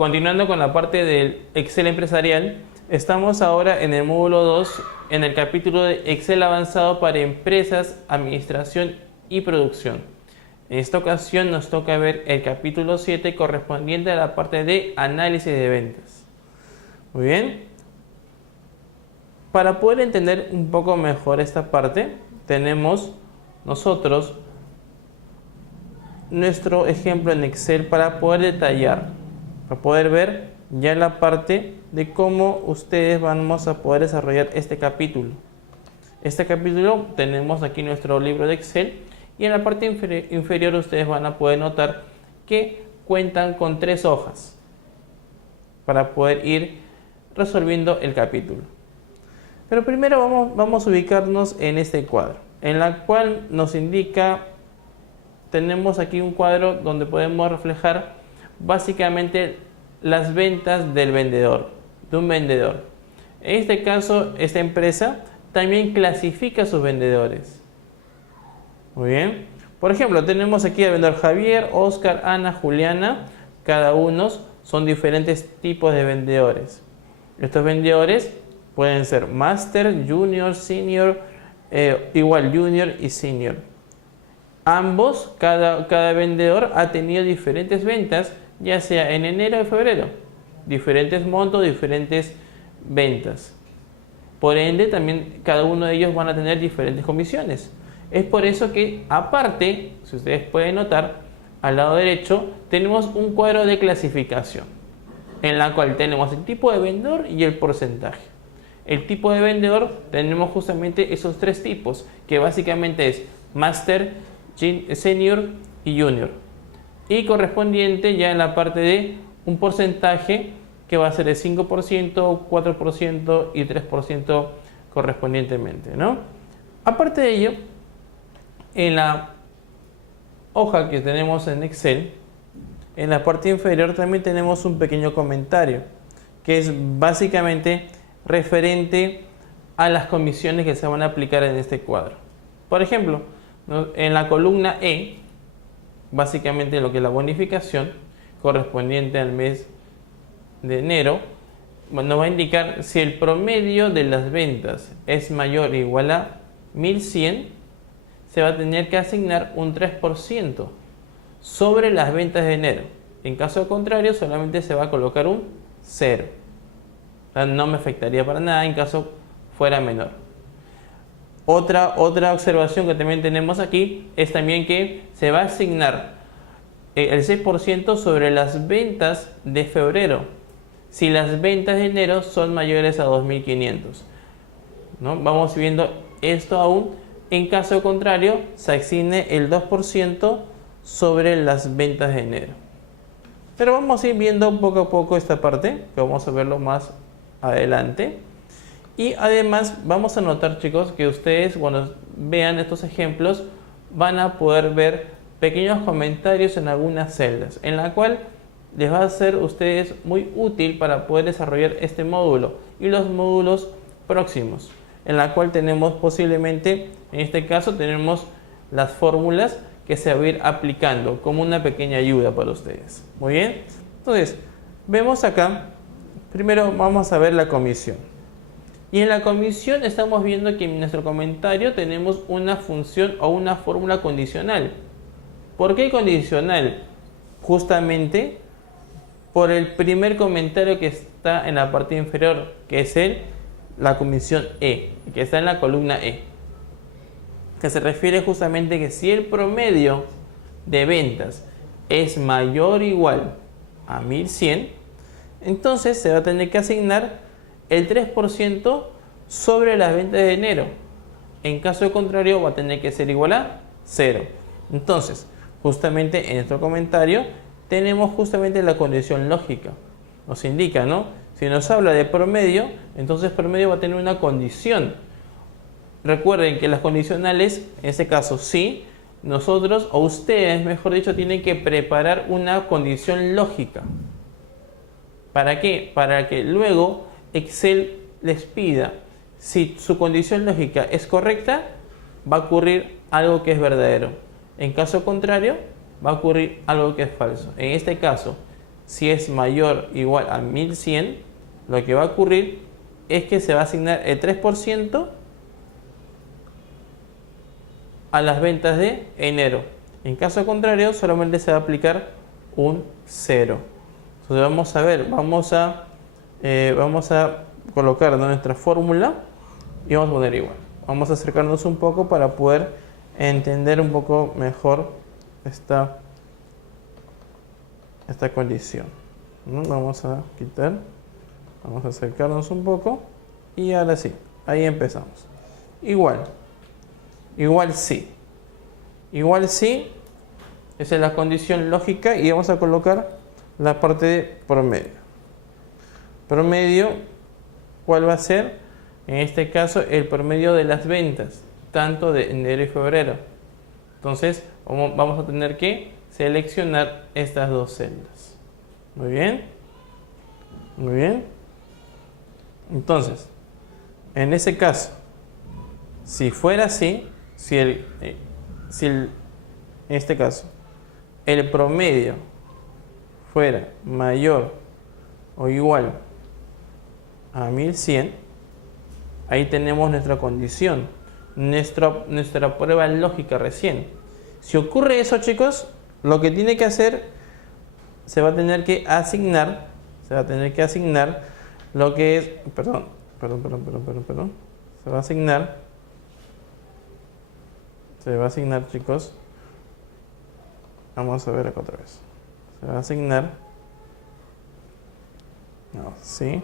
Continuando con la parte del Excel empresarial, estamos ahora en el módulo 2, en el capítulo de Excel avanzado para empresas, administración y producción. En esta ocasión nos toca ver el capítulo 7 correspondiente a la parte de análisis de ventas. Muy bien. Para poder entender un poco mejor esta parte, tenemos nosotros nuestro ejemplo en Excel para poder detallar, para poder ver ya la parte de cómo ustedes vamos a poder desarrollar este capítulo. Este capítulo tenemos aquí nuestro libro de Excel y en la parte inferior ustedes van a poder notar que cuentan con 3 hojas para poder ir resolviendo el capítulo. Pero primero vamos a ubicarnos en este cuadro, en la cual nos indica, tenemos aquí un cuadro donde podemos reflejar básicamente las ventas del vendedor, de un vendedor. En este caso, esta empresa también clasifica a sus vendedores. Muy bien. Por ejemplo, tenemos aquí al vendedor Javier, Oscar, Ana, Juliana. Cada uno son diferentes tipos de vendedores. Estos vendedores pueden ser Master, Junior, Senior, igual Junior y Senior. Ambos, cada vendedor ha tenido diferentes ventas, ya sea en enero o febrero. Diferentes montos, diferentes ventas. Por ende, también cada uno de ellos van a tener diferentes comisiones. Es por eso que, aparte, si ustedes pueden notar, al lado derecho tenemos un cuadro de clasificación, en la cual tenemos el tipo de vendedor y el porcentaje. El tipo de vendedor tenemos justamente esos 3 tipos, que básicamente es Master, Senior y Junior. Y correspondiente ya en la parte de un porcentaje que va a ser el 5%, 4% y 3% correspondientemente, ¿no? Aparte de ello, en la hoja que tenemos en Excel, en la parte inferior también tenemos un pequeño comentario, que es básicamente referente a las comisiones que se van a aplicar en este cuadro. Por ejemplo, en la columna E, básicamente lo que es la bonificación correspondiente al mes de enero, nos va a indicar si el promedio de las ventas es mayor o igual a 1100, se va a tener que asignar un 3% sobre las ventas de enero. En caso contrario, solamente se va a colocar un 0. O sea, no me afectaría para nada en caso fuera menor. Otra observación que también tenemos aquí es también que se va a asignar el 6% sobre las ventas de febrero, si las ventas de enero son mayores a 2.500. ¿No? Vamos viendo esto aún. En caso contrario, se asigne el 2% sobre las ventas de enero. Pero vamos a ir viendo poco a poco esta parte, que vamos a verlo más adelante. Y además vamos a notar, chicos, que ustedes cuando vean estos ejemplos van a poder ver pequeños comentarios en algunas celdas, en la cual les va a ser a ustedes muy útil para poder desarrollar este módulo y los módulos próximos, en la cual tenemos posiblemente, en este caso tenemos las fórmulas que se va a ir aplicando como una pequeña ayuda para ustedes. Muy bien, entonces vemos acá, primero vamos a ver la comisión. Y en la comisión estamos viendo que en nuestro comentario tenemos una función o una fórmula condicional. ¿Por qué condicional? Justamente por el primer comentario que está en la parte inferior, que es la comisión E, que está en la columna E, que se refiere justamente que si el promedio de ventas es mayor o igual a 1100, entonces se va a tener que asignar el 3% sobre las ventas de enero. En caso contrario va a tener que ser igual a 0. Entonces, justamente en nuestro comentario tenemos justamente la condición lógica. Nos indica, ¿no? Si nos habla de promedio, entonces promedio va a tener una condición. Recuerden que las condicionales, en este caso sí, nosotros o ustedes, mejor dicho, tienen que preparar una condición lógica. ¿Para qué? Para que luego Excel les pida si su condición lógica es correcta, va a ocurrir algo que es verdadero. En caso contrario, va a ocurrir algo que es falso. En este caso, si es mayor o igual a 1100, lo que va a ocurrir es que se va a asignar el 3% a las ventas de enero. En caso contrario, solamente se va a aplicar un 0. Entonces vamos a ver, vamos a colocar nuestra fórmula y vamos a poner igual. Vamos a acercarnos un poco para poder entender un poco mejor esta condición. Vamos a quitar, vamos a acercarnos un poco y ahora sí, ahí empezamos. Igual sí, esa es la condición lógica y vamos a colocar la parte de promedio. Promedio, ¿cuál va a ser? En este caso, el promedio de las ventas, tanto de enero y febrero. Entonces, vamos a tener que seleccionar estas dos celdas. Muy bien. Muy bien. Entonces, en ese caso, si fuera así, en este caso, el promedio fuera mayor o igual a 1100, ahí tenemos nuestra condición, nuestra prueba lógica recién. Si ocurre eso, chicos, lo que tiene que hacer, se va a tener que asignar lo que es, se va a asignar, chicos, vamos a ver acá otra vez, se va a asignar, sí,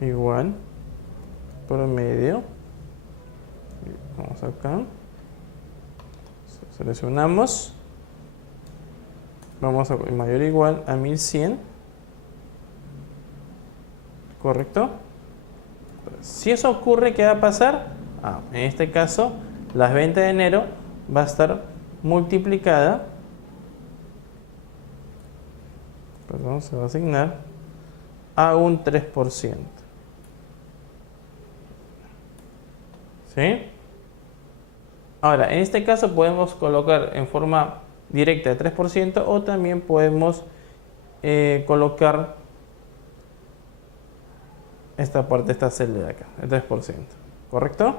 igual, promedio, vamos acá, seleccionamos, vamos a mayor o igual a 1100, ¿correcto? Si eso ocurre, ¿qué va a pasar? En este caso, las ventas de enero va a estar multiplicada, se va a asignar a un 3%. ¿Sí? Ahora, en este caso podemos colocar en forma directa el 3% o también podemos colocar esta parte, esta celda de acá, el 3%. ¿Correcto?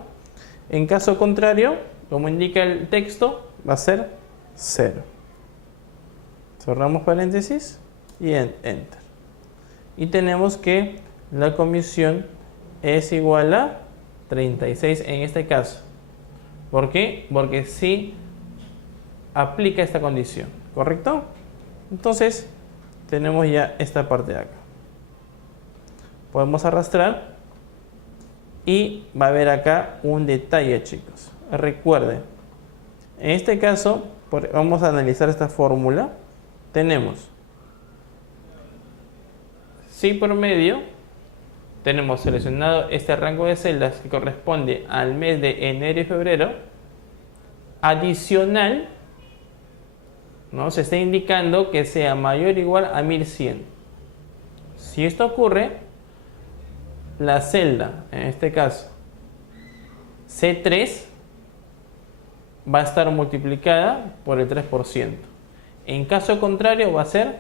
En caso contrario, como indica el texto, va a ser 0. Cerramos paréntesis y enter. Y tenemos que la comisión es igual a 36 en este caso. ¿Por qué? Porque sí aplica esta condición, ¿correcto? Entonces, tenemos ya esta parte de acá. Podemos arrastrar y va a haber acá un detalle, chicos. Recuerden, en este caso, vamos a analizar esta fórmula. Tenemos si promedio, tenemos seleccionado este rango de celdas que corresponde al mes de enero y febrero, adicional, ¿no? Se está indicando que sea mayor o igual a 1100. Si esto ocurre, la celda, en este caso C3, va a estar multiplicada por el 3%. En caso contrario va a ser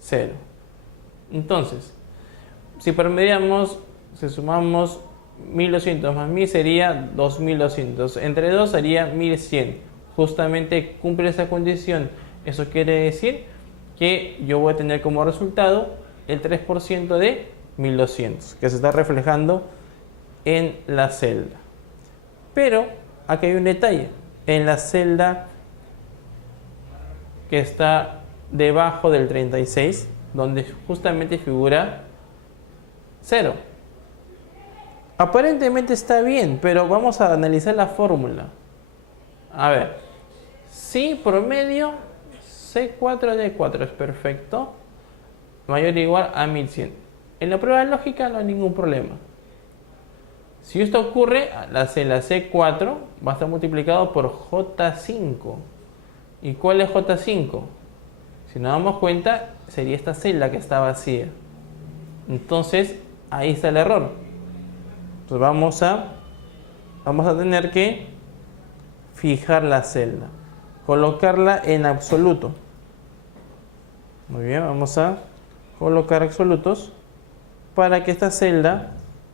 0. Entonces, si promediamos, si sumamos 1200 más 1000 sería 2200. Entre 2 sería 1100. Justamente cumple esa condición. Eso quiere decir que yo voy a tener como resultado el 3% de 1200, que se está reflejando en la celda. Pero aquí hay un detalle. En la celda que está debajo del 36, donde justamente figura 0. Aparentemente está bien, pero vamos a analizar la fórmula. A ver, si promedio C4D4 es perfecto, mayor o igual a 1100. En la prueba lógica no hay ningún problema. Si esto ocurre, la C4 va a estar multiplicado por J5. ¿Y cuál es J5? Si nos damos cuenta, sería esta celda que está vacía. Entonces, ahí está el error. Entonces vamos a tener que fijar la celda, colocarla en absoluto. Muy bien, vamos a colocar absolutos para que esta celda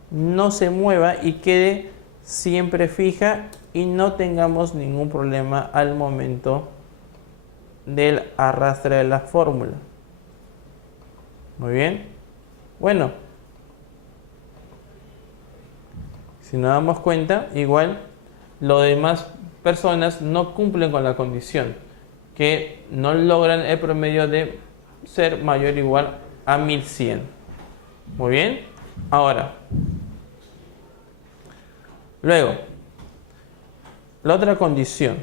no se mueva y quede siempre fija y no tengamos ningún problema al momento del arrastre de la fórmula. Muy bien. Bueno, si nos damos cuenta, igual los demás personas no cumplen con la condición, que no logran el promedio de ser mayor o igual a 1100. Muy bien. Ahora, luego, la otra condición,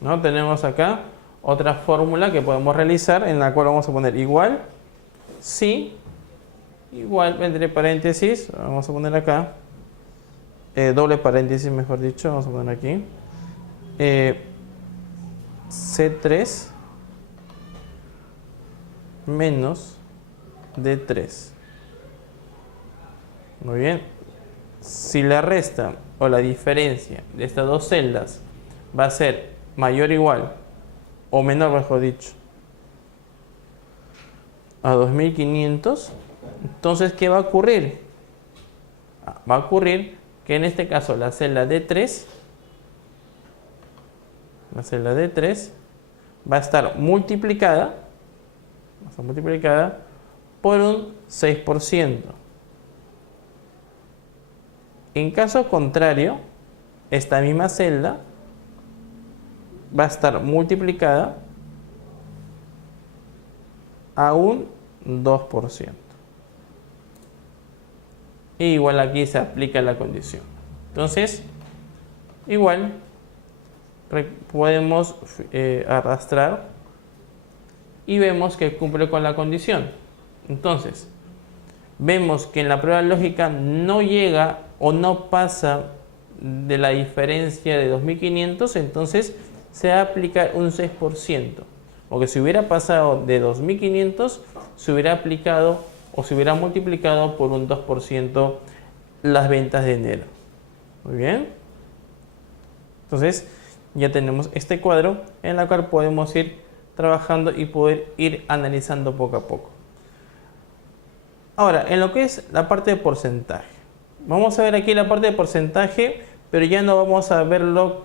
¿no? Tenemos acá otra fórmula que podemos realizar, en la cual vamos a poner igual, si, igual, entre paréntesis, vamos a poner acá, doble paréntesis mejor dicho, vamos a poner aquí, C3 menos D3. Muy bien. Si la resta o la diferencia de estas dos celdas va a ser mayor o igual, o menor mejor dicho, a 2500, entonces ¿qué va a ocurrir? Va a ocurrir que en este caso la celda D3 va a estar multiplicada por un 6%. En caso contrario, esta misma celda va a estar multiplicada a un 2%. Y igual aquí se aplica la condición. Entonces, igual podemos arrastrar y vemos que cumple con la condición. Entonces, vemos que en la prueba lógica no llega o no pasa de la diferencia de 2500, entonces se va a aplicar un 6%. Porque si hubiera pasado de 2500, se hubiera aplicado o se hubiera multiplicado por un 2% las ventas de enero. Muy bien. Entonces, ya tenemos este cuadro en el cual podemos ir trabajando y poder ir analizando poco a poco. Ahora, en lo que es la parte de porcentaje. Vamos a ver aquí la parte de porcentaje, pero ya no vamos a verlo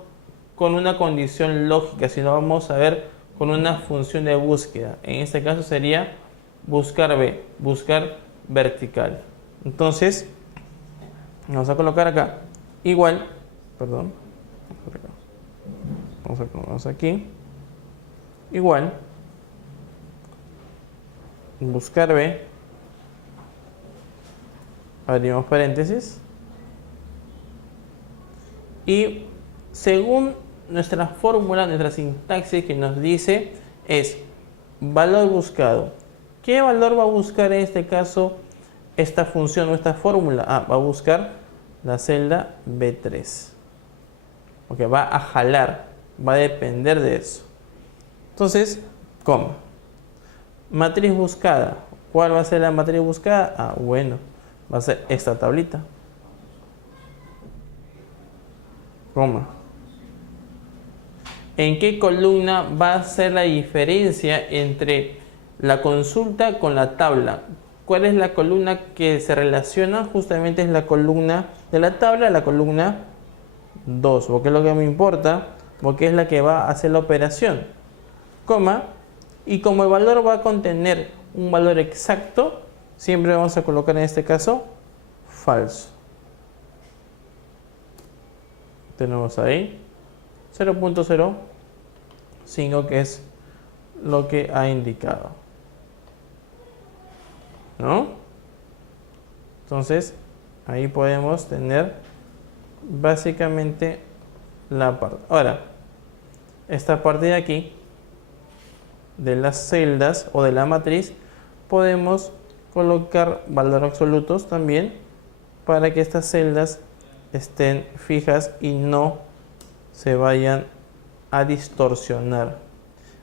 con una condición lógica, sino vamos a ver con una función de búsqueda. En este caso sería buscar B, buscar vertical. Entonces, vamos a colocar acá igual, perdón, vamos aquí, igual, buscar B, abrimos paréntesis, y según nuestra fórmula, nuestra sintaxis que nos dice es valor buscado. ¿Qué valor va a buscar en este caso esta función o esta fórmula? Va a buscar la celda B3. Porque va a jalar, va a depender de eso. Entonces, coma. Matriz buscada. ¿Cuál va a ser la matriz buscada? Bueno, va a ser esta tablita. Coma. ¿En qué columna va a ser la diferencia entre la consulta con la tabla? ¿Cuál es la columna que se relaciona? Justamente es la columna de la tabla, la columna 2, porque es lo que me importa, porque es la que va a hacer la operación. Coma, y como el valor va a contener un valor exacto, siempre vamos a colocar en este caso falso. Tenemos ahí 0.05, que es lo que ha indicado, ¿no? Entonces, ahí podemos tener básicamente la parte. Ahora, esta parte de aquí, de las celdas o de la matriz, podemos colocar valores absolutos también para que estas celdas estén fijas y no se vayan a distorsionar.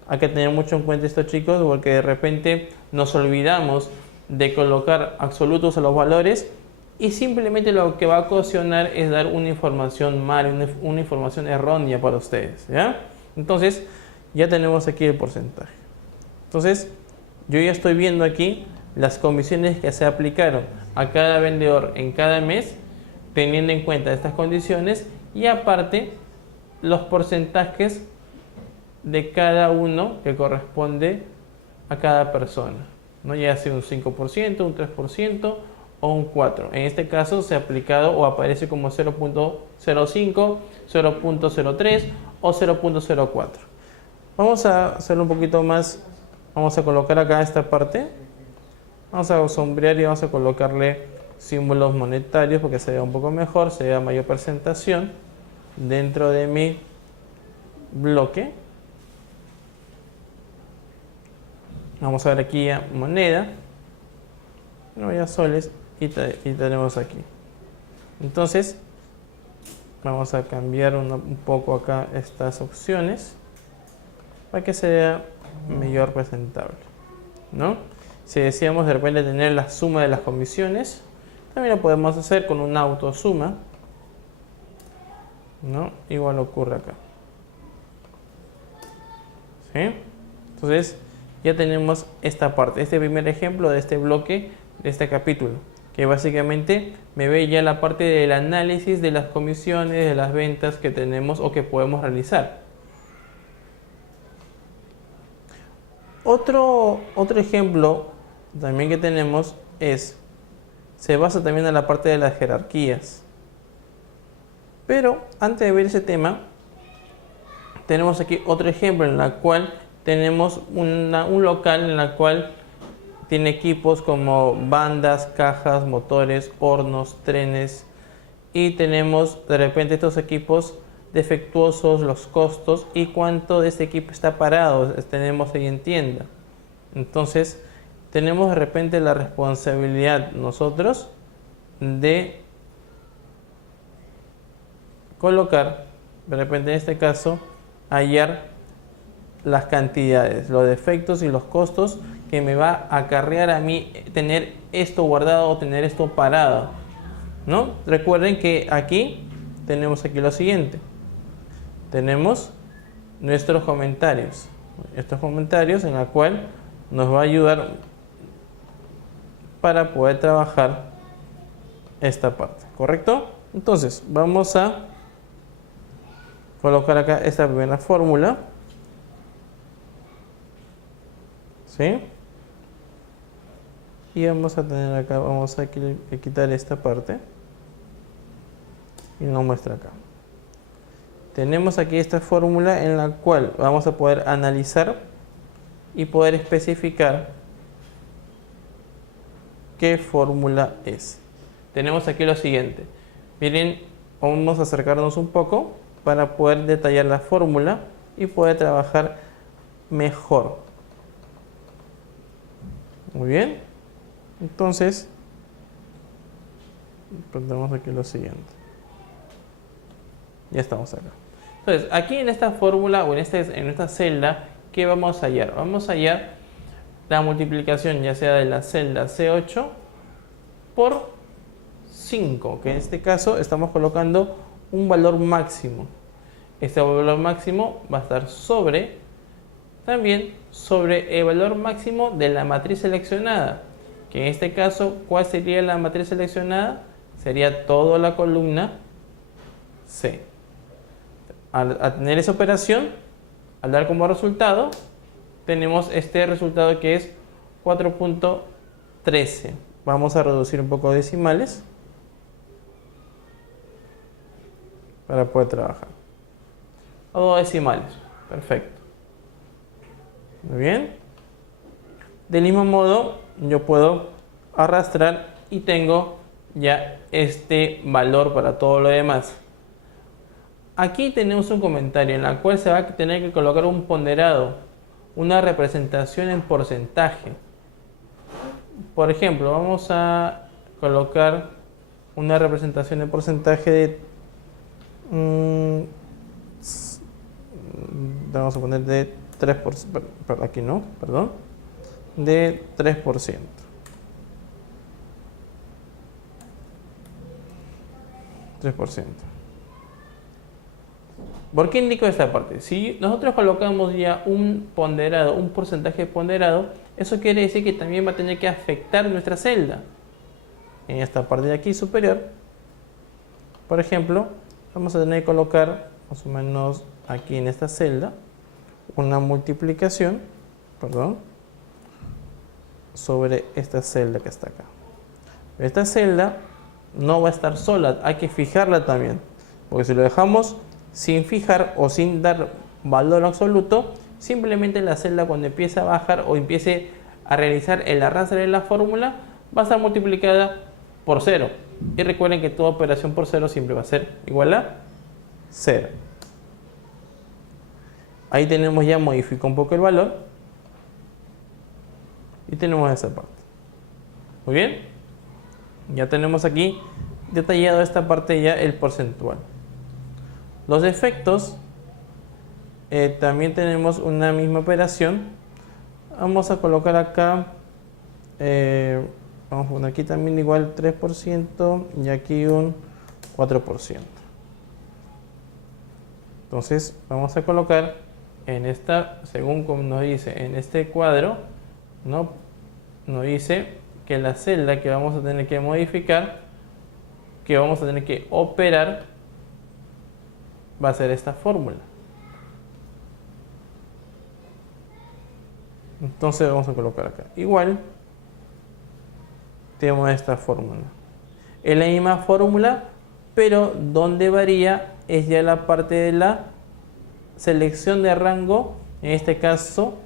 Hay que tener mucho en cuenta esto, chicos, porque de repente nos olvidamos de colocar absolutos a los valores y simplemente lo que va a ocasionar es dar una información mal, una información errónea para ustedes, ¿ya? Entonces, ya tenemos aquí el porcentaje. Entonces, yo ya estoy viendo aquí las comisiones que se aplicaron a cada vendedor en cada mes, teniendo en cuenta estas condiciones, y aparte los porcentajes de cada uno que corresponde a cada persona, ¿no? Ya sea un 5%, un 3% o un 4%. En este caso se ha aplicado o aparece como 0.05, 0.03 o 0.04. Vamos a hacerlo un poquito más. Vamos a colocar acá esta parte. Vamos a sombrear y vamos a colocarle símbolos monetarios porque se vea un poco mejor, se vea mayor presentación dentro de mi bloque. Vamos a ver aquí a moneda, no ya soles, y tenemos aquí. Entonces vamos a cambiar un poco acá estas opciones para que sea mejor presentable, ¿no? Si deseamos de repente tener la suma de las comisiones, también lo podemos hacer con una autosuma, ¿no? Igual ocurre acá, ¿sí? Entonces ya tenemos esta parte, este primer ejemplo de este bloque, de este capítulo, que básicamente me ve ya la parte del análisis de las comisiones, de las ventas que tenemos o que podemos realizar. Otro ejemplo también que tenemos se basa también en la parte de las jerarquías. Pero antes de ver ese tema, tenemos aquí otro ejemplo en el cual tenemos un local en el cual tiene equipos como bandas, cajas, motores, hornos, trenes, y tenemos de repente estos equipos defectuosos, los costos y cuánto de este equipo está parado, tenemos ahí en tienda. Entonces tenemos de repente la responsabilidad nosotros de colocar, de repente en este caso, hallar las cantidades, los defectos y los costos que me va a acarrear a mí tener esto guardado o tener esto parado, ¿no? Recuerden que aquí tenemos aquí lo siguiente. Tenemos nuestros comentarios. Estos comentarios en la cual nos va a ayudar para poder trabajar esta parte, ¿correcto? Entonces, vamos a colocar acá esta primera fórmula. ¿Sí? Y vamos a tener acá, vamos a quitar esta parte y nos muestra acá. Tenemos aquí esta fórmula en la cual vamos a poder analizar y poder especificar qué fórmula es. Tenemos aquí lo siguiente. Miren, vamos a acercarnos un poco para poder detallar la fórmula y poder trabajar mejor. Muy bien, entonces tenemos aquí lo siguiente. Ya estamos acá. Entonces, aquí en esta fórmula o en esta celda, ¿qué vamos a hallar? Vamos a hallar la multiplicación ya sea de la celda C8 por 5, que en este caso estamos colocando un valor máximo. Este valor máximo va a estar también sobre el valor máximo de la matriz seleccionada, que en este caso, ¿cuál sería la matriz seleccionada? Sería toda la columna C. Al tener esa operación, al dar como resultado, tenemos este resultado que es 4.13. Vamos a reducir un poco decimales para poder trabajar. O 2 decimales, perfecto. Muy bien. Del mismo modo, yo puedo arrastrar y tengo ya este valor para todo lo demás. Aquí tenemos un comentario en el cual se va a tener que colocar un ponderado, una representación en porcentaje. Por ejemplo, vamos a colocar una representación en porcentaje de vamos a poner de 3%, aquí no, perdón, de 3%. 3%. ¿Por qué indico esta parte? Si nosotros colocamos ya un ponderado, un porcentaje ponderado, eso quiere decir que también va a tener que afectar nuestra celda. En esta parte de aquí superior, por ejemplo, vamos a tener que colocar más o menos aquí en esta celda una multiplicación, sobre esta celda que está acá. Esta celda no va a estar sola, hay que fijarla también, porque si lo dejamos sin fijar o sin dar valor absoluto, simplemente la celda cuando empiece a bajar o empiece a realizar el arrastre de la fórmula va a estar multiplicada por 0. Y recuerden que toda operación por 0 siempre va a ser igual a 0. Ahí tenemos ya, modificó un poco el valor y tenemos esa parte. Muy bien, ya tenemos aquí detallado esta parte ya el porcentual. Los efectos, también tenemos una misma operación. Vamos a colocar acá, vamos a poner aquí también igual 3% y aquí un 4%. Entonces vamos a colocar en esta, según como nos dice en este cuadro, ¿no? Nos dice que la celda que vamos a tener que modificar, que vamos a tener que operar, va a ser esta fórmula. Entonces vamos a colocar acá igual, tenemos esta fórmula. Es la misma fórmula, pero donde varía es ya la parte de la selección de rango, en este caso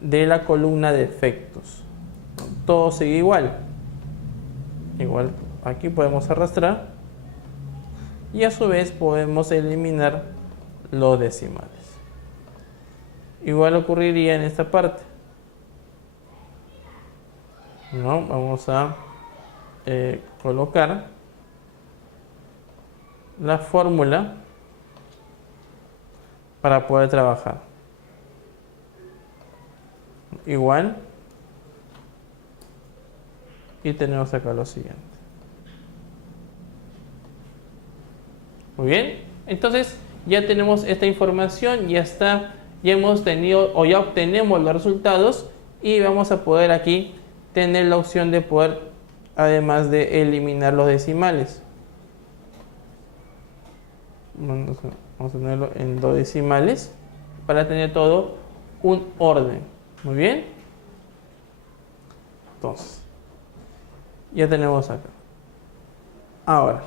de la columna de efectos. Todo sigue igual. Igual aquí podemos arrastrar y a su vez podemos eliminar los decimales. Igual ocurriría en esta parte. ¿No? Vamos a colocar la fórmula para poder trabajar. Igual. Y tenemos acá lo siguiente. Muy bien. Entonces ya tenemos esta información, ya está, ya hemos tenido o ya obtenemos los resultados y vamos a poder aquí tener la opción de poder, además de eliminar los decimales. Vamos a tenerlo en 2 decimales para tener todo un orden. Muy bien. Entonces, ya tenemos acá. Ahora,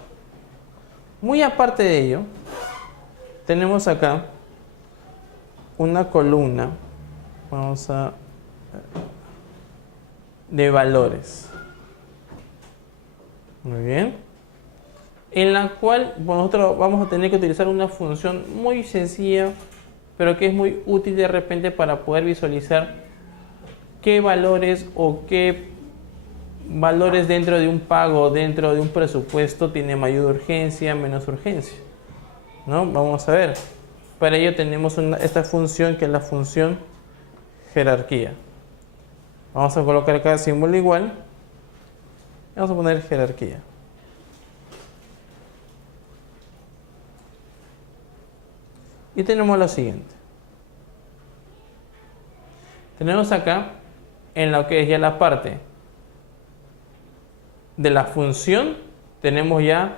muy aparte de ello, tenemos acá una columna. Vamos a de valores. Muy bien. En la cual nosotros vamos a tener que utilizar una función muy sencilla, pero que es muy útil de repente para poder visualizar qué valores o qué valores dentro de un pago, dentro de un presupuesto tiene mayor urgencia, menos urgencia, ¿no? Vamos a ver. Para ello tenemos esta función que es la función jerarquía. Vamos a colocar acá símbolo igual. Vamos a poner jerarquía. Y tenemos lo siguiente. Tenemos acá, en lo que es ya la parte de la función, tenemos ya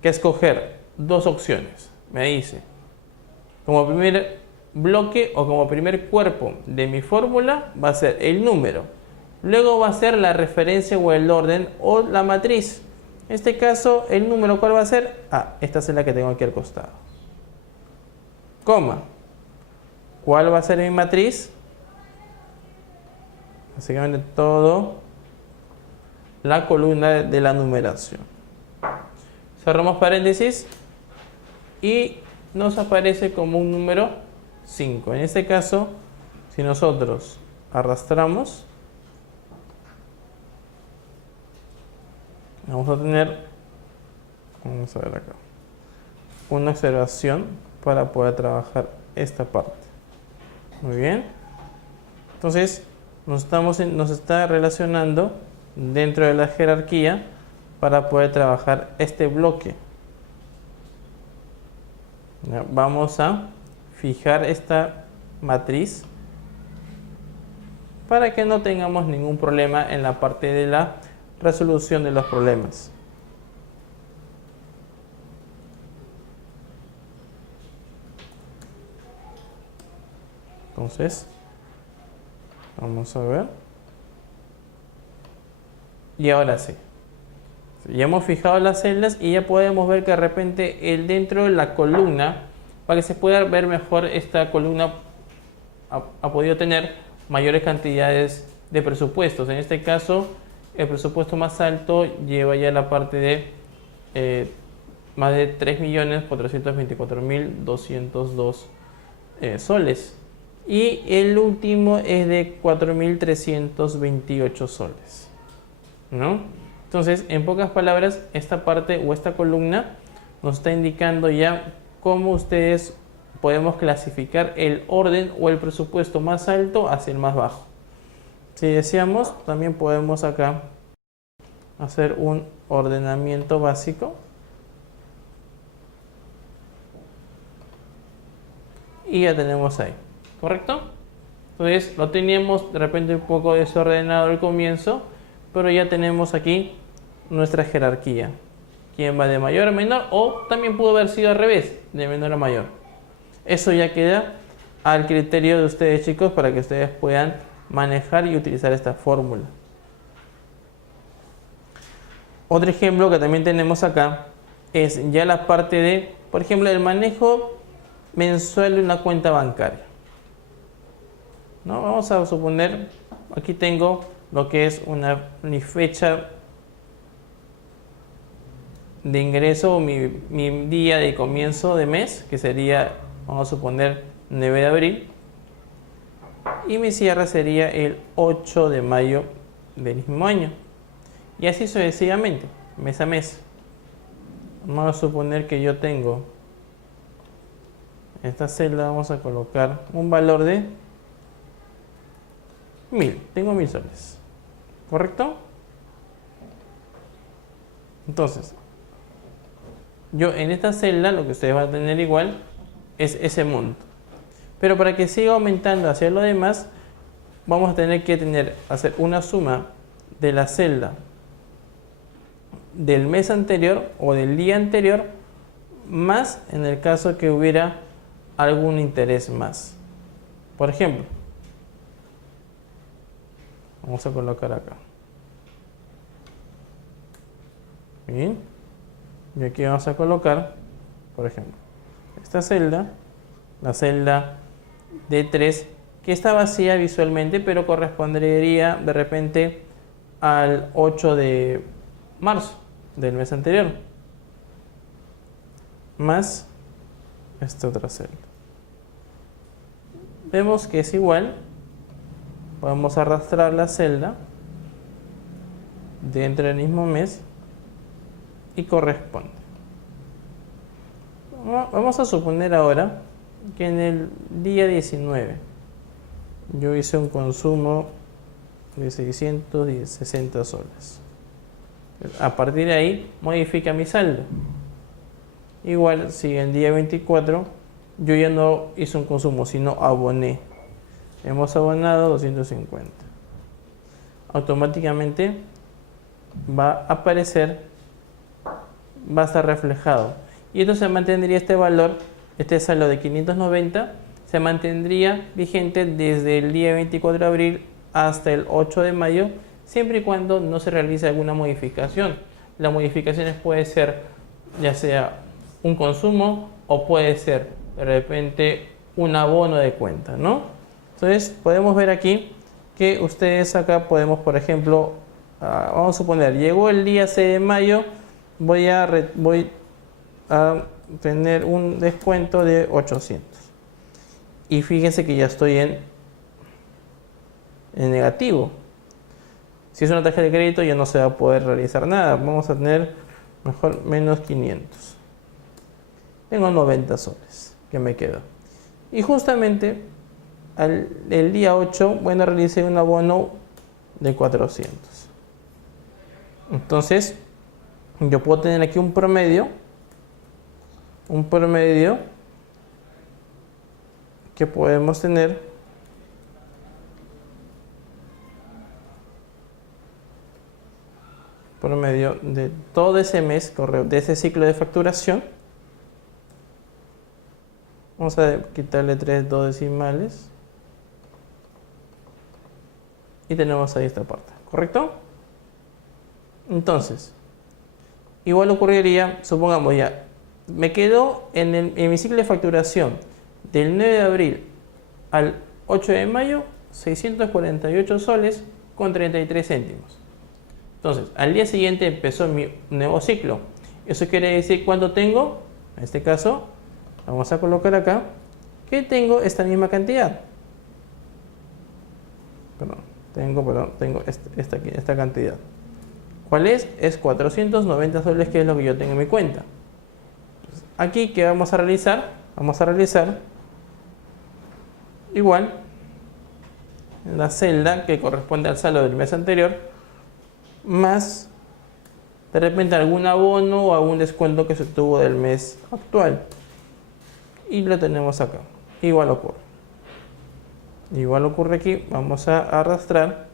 que escoger 2 opciones. Me dice, como primer bloque o como primer cuerpo de mi fórmula va a ser el número. Luego va a ser la referencia o el orden o la matriz. En este caso, el número, ¿cuál va a ser? Esta es la que tengo aquí al costado. Coma. ¿Cuál va a ser mi matriz? Básicamente todo la columna de la numeración. Cerramos paréntesis y nos aparece como un número 5. En este caso, si nosotros arrastramos, vamos a tener, vamos a ver acá, una observación para poder trabajar esta parte. Muy bien. Entonces, nos está relacionando dentro de la jerarquía para poder trabajar este bloque. Ya, vamos a fijar esta matriz para que no tengamos ningún problema en la parte de la resolución de los problemas. Entonces, vamos a ver. Y ahora sí. Ya hemos fijado las celdas y ya podemos ver que de repente dentro de la columna, para que se pueda ver mejor, esta columna ha podido tener mayores cantidades de presupuestos. En este caso, el presupuesto más alto lleva ya la parte de más de 3.424.202 soles. Y el último es de 4.328 soles, ¿no? Entonces, en pocas palabras, esta parte o esta columna nos está indicando ya cómo ustedes podemos clasificar el orden o el presupuesto más alto hacia el más bajo. Si deseamos, también podemos acá hacer un ordenamiento básico. Y ya tenemos ahí, ¿correcto? Entonces, lo teníamos de repente un poco desordenado al comienzo, pero ya tenemos aquí nuestra jerarquía. Quién va de mayor a menor, o también pudo haber sido al revés, de menor a mayor. Eso ya queda al criterio de ustedes, chicos, para que ustedes puedan manejar y utilizar esta fórmula. Otro ejemplo que también tenemos acá es ya la parte de, por ejemplo, el manejo mensual de una cuenta bancaria, ¿no? Vamos a suponer, aquí tengo lo que es mi fecha de ingreso, mi día de comienzo de mes, que sería, vamos a suponer, 9 de abril, y mi cierre sería el 8 de mayo del mismo año, y así sucesivamente, mes a mes. Vamos a suponer que yo tengo en esta celda, vamos a colocar un valor de 1000, tengo 1000 soles, ¿correcto? Entonces, yo en esta celda lo que ustedes van a tener igual es ese monto, pero para que siga aumentando hacia lo demás, vamos a tener que hacer una suma de la celda del mes anterior o del día anterior, más en el caso que hubiera algún interés más. Por ejemplo, vamos a colocar acá. Bien. Y aquí vamos a colocar, por ejemplo, esta celda, la celda D3, que está vacía visualmente, pero correspondería de repente al 8 de marzo del mes anterior, más esta otra celda. Vemos que es igual. Podemos arrastrar la celda dentro del mismo mes y corresponde. Vamos a suponer ahora que en el día 19 yo hice un consumo de 660 soles. A partir de ahí modifica mi saldo. Igual si en el día 24 yo ya no hice un consumo, sino aboné. Hemos abonado 250. Automáticamente va a aparecer, va a estar reflejado. Y esto se mantendría, este valor, este saldo de 590, se mantendría vigente desde el día 24 de abril hasta el 8 de mayo, siempre y cuando no se realice alguna modificación. Las modificaciones puede ser ya sea un consumo o puede ser de repente un abono de cuenta, ¿no? Entonces podemos ver aquí que ustedes acá podemos, por ejemplo, vamos a suponer, llegó el día 6 de mayo, voy a tener un descuento de 800. Y fíjense que ya estoy en negativo. Si es una tarjeta de crédito ya no se va a poder realizar nada. Vamos a tener mejor menos 500. Tengo 90 soles que me quedo. Y justamente el día 8, bueno, realicé un abono de 400. Entonces, yo puedo tener aquí un promedio que podemos tener por medio de todo ese mes, de ese ciclo de facturación. Vamos a quitarle 2 decimales. Y tenemos ahí esta parte, ¿correcto? Entonces, igual ocurriría, supongamos ya, me quedo en mi ciclo de facturación del 9 de abril al 8 de mayo, 648 soles con 33 céntimos. Entonces, al día siguiente empezó mi nuevo ciclo. Eso quiere decir cuánto tengo. En este caso, vamos a colocar acá que tengo esta misma cantidad. Tengo esta cantidad. ¿Cuál es? Es 490 soles, que es lo que yo tengo en mi cuenta. Entonces, aquí, ¿qué vamos a realizar? Vamos a realizar igual la celda que corresponde al saldo del mes anterior, más de repente algún abono o algún descuento que se tuvo del mes actual. Y lo tenemos acá. Igual ocurre aquí. Vamos a arrastrar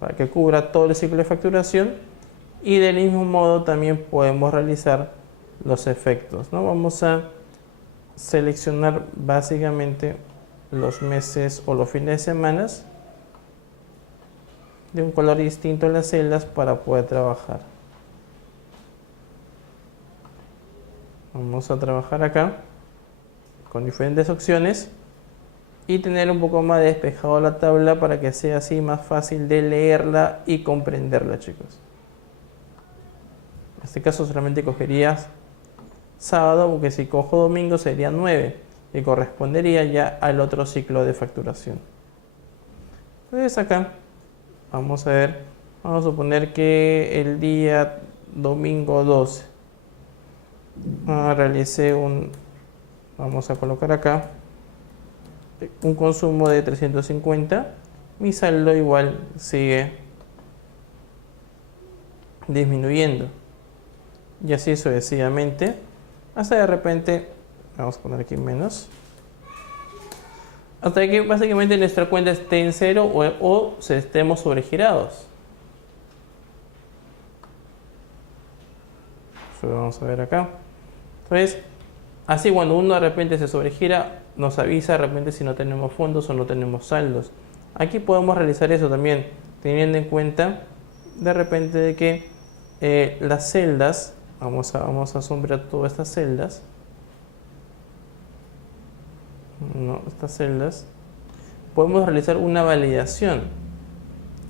para que cubra todo el ciclo de facturación, y del mismo modo también podemos realizar los efectos, ¿no? Vamos a seleccionar básicamente los meses o los fines de semana de un color distinto en las celdas para poder trabajar. Vamos a trabajar acá con diferentes opciones y tener un poco más despejado la tabla para que sea así más fácil de leerla y comprenderla, chicos. En este caso solamente cogerías sábado, porque si cojo domingo sería 9, que correspondería ya al otro ciclo de facturación. Entonces acá vamos a ver, vamos a suponer que el día domingo 12 realicé vamos a colocar acá un consumo de 350, mi saldo igual sigue disminuyendo, y así sucesivamente, hasta de repente, vamos a poner aquí menos, hasta que básicamente nuestra cuenta esté en cero o se estemos sobregirados. Eso lo vamos a ver acá. Entonces, así cuando uno de repente se sobregira, nos avisa de repente si no tenemos fondos o no tenemos saldos. Aquí podemos realizar eso también, teniendo en cuenta de repente de que las celdas, vamos a sombrear todas estas celdas. Estas celdas, podemos realizar una validación.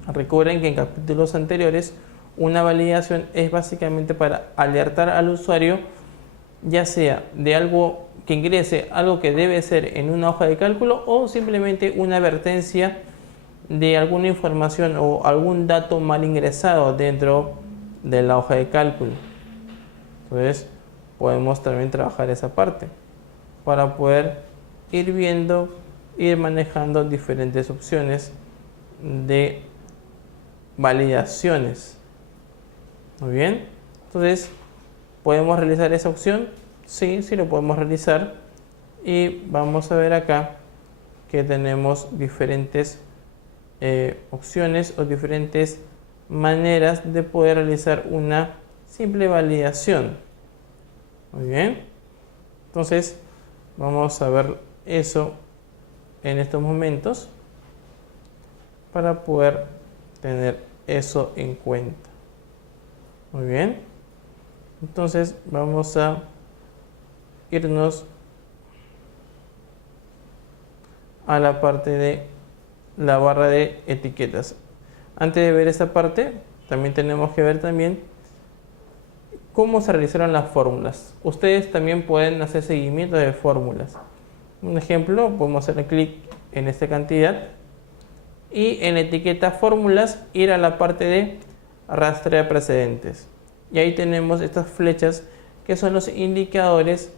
Recuerden que en capítulos anteriores una validación es básicamente para alertar al usuario, ya sea de algo que ingrese, algo que debe ser en una hoja de cálculo, o simplemente una advertencia de alguna información o algún dato mal ingresado dentro de la hoja de cálculo. Entonces podemos también trabajar esa parte para poder ir viendo, ir manejando diferentes opciones de validaciones. Muy bien, entonces ¿podemos realizar esa opción? Sí, sí lo podemos realizar, y vamos a ver acá que tenemos diferentes opciones o diferentes maneras de poder realizar una simple validación. Muy bien, entonces vamos a ver eso en estos momentos para poder tener eso en cuenta. Muy bien, entonces vamos a irnos a la parte de la barra de etiquetas. Antes de ver esta parte, también tenemos que ver también cómo se realizaron las fórmulas. Ustedes también pueden hacer seguimiento de fórmulas. Un ejemplo, podemos hacer clic en esta cantidad y en etiqueta fórmulas ir a la parte de rastrear precedentes. Y ahí tenemos estas flechas que son los indicadores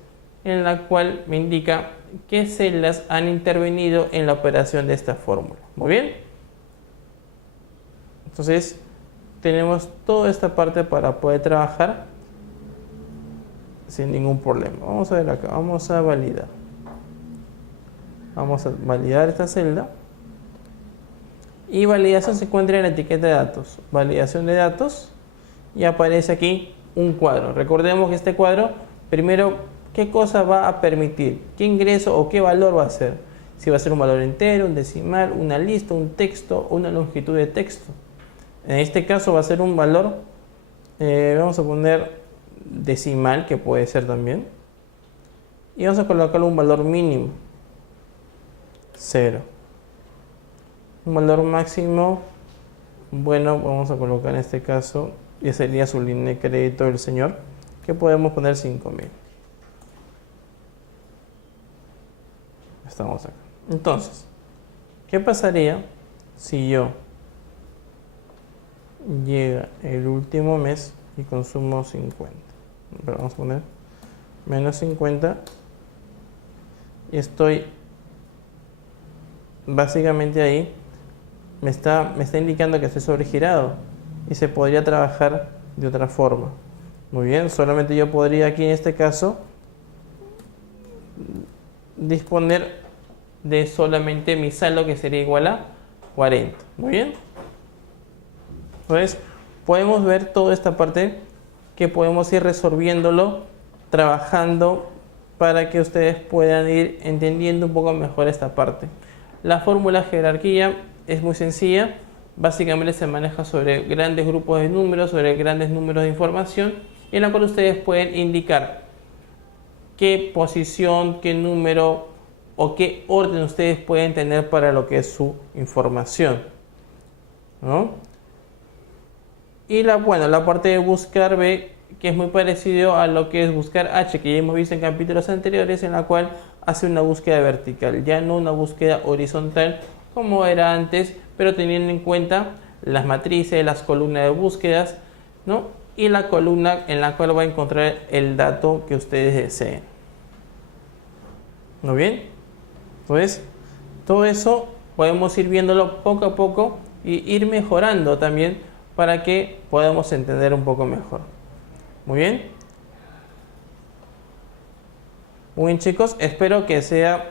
en la cual me indica qué celdas han intervenido en la operación de esta fórmula. Muy bien. Entonces tenemos toda esta parte para poder trabajar sin ningún problema. Vamos a ver acá, vamos a validar. Vamos a validar esta celda. Y validación se encuentra en la etiqueta de datos. Validación de datos. Y aparece aquí un cuadro. Recordemos que este cuadro, primero, ¿qué cosa va a permitir? ¿Qué ingreso o qué valor va a ser? Si va a ser un valor entero, un decimal, una lista, un texto o una longitud de texto. En este caso va a ser un valor, vamos a poner decimal, que puede ser también. Y vamos a colocarle un valor mínimo, 0. Un valor máximo, bueno, vamos a colocar en este caso, ya sería su línea de crédito del señor, que podemos poner 5.000. Estamos acá. Entonces, ¿qué pasaría si yo llega el último mes y consumo 50? Pero vamos a poner menos 50 y estoy básicamente ahí, me está indicando que estoy sobregirado y se podría trabajar de otra forma. Muy bien, solamente yo podría aquí en este caso disponer de solamente mi saldo, que sería igual a 40. Muy bien. Entonces podemos ver toda esta parte que podemos ir resolviéndolo, trabajando para que ustedes puedan ir entendiendo un poco mejor esta parte. La fórmula jerarquía es muy sencilla. Básicamente se maneja sobre grandes grupos de números, sobre grandes números de información, en la cual ustedes pueden indicar qué posición, qué número o qué orden ustedes pueden tener para lo que es su información, ¿no? Y la parte de buscar B, que es muy parecido a lo que es buscar H, que ya hemos visto en capítulos anteriores, en la cual hace una búsqueda vertical, ya no una búsqueda horizontal como era antes, pero teniendo en cuenta las matrices, las columnas de búsquedas, ¿no? Y la columna en la cual va a encontrar el dato que ustedes deseen. ¿No bien? Entonces, todo eso podemos ir viéndolo poco a poco y ir mejorando también para que podamos entender un poco mejor. Muy bien. Muy bien, chicos, espero que esta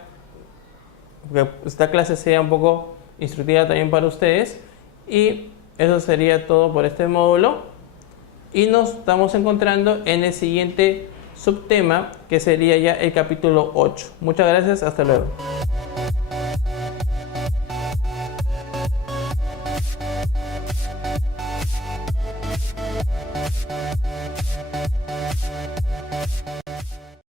clase sea un poco instructiva también para ustedes, y eso sería todo por este módulo, y nos estamos encontrando en el siguiente subtema, que sería ya el capítulo 8. Muchas gracias, hasta luego.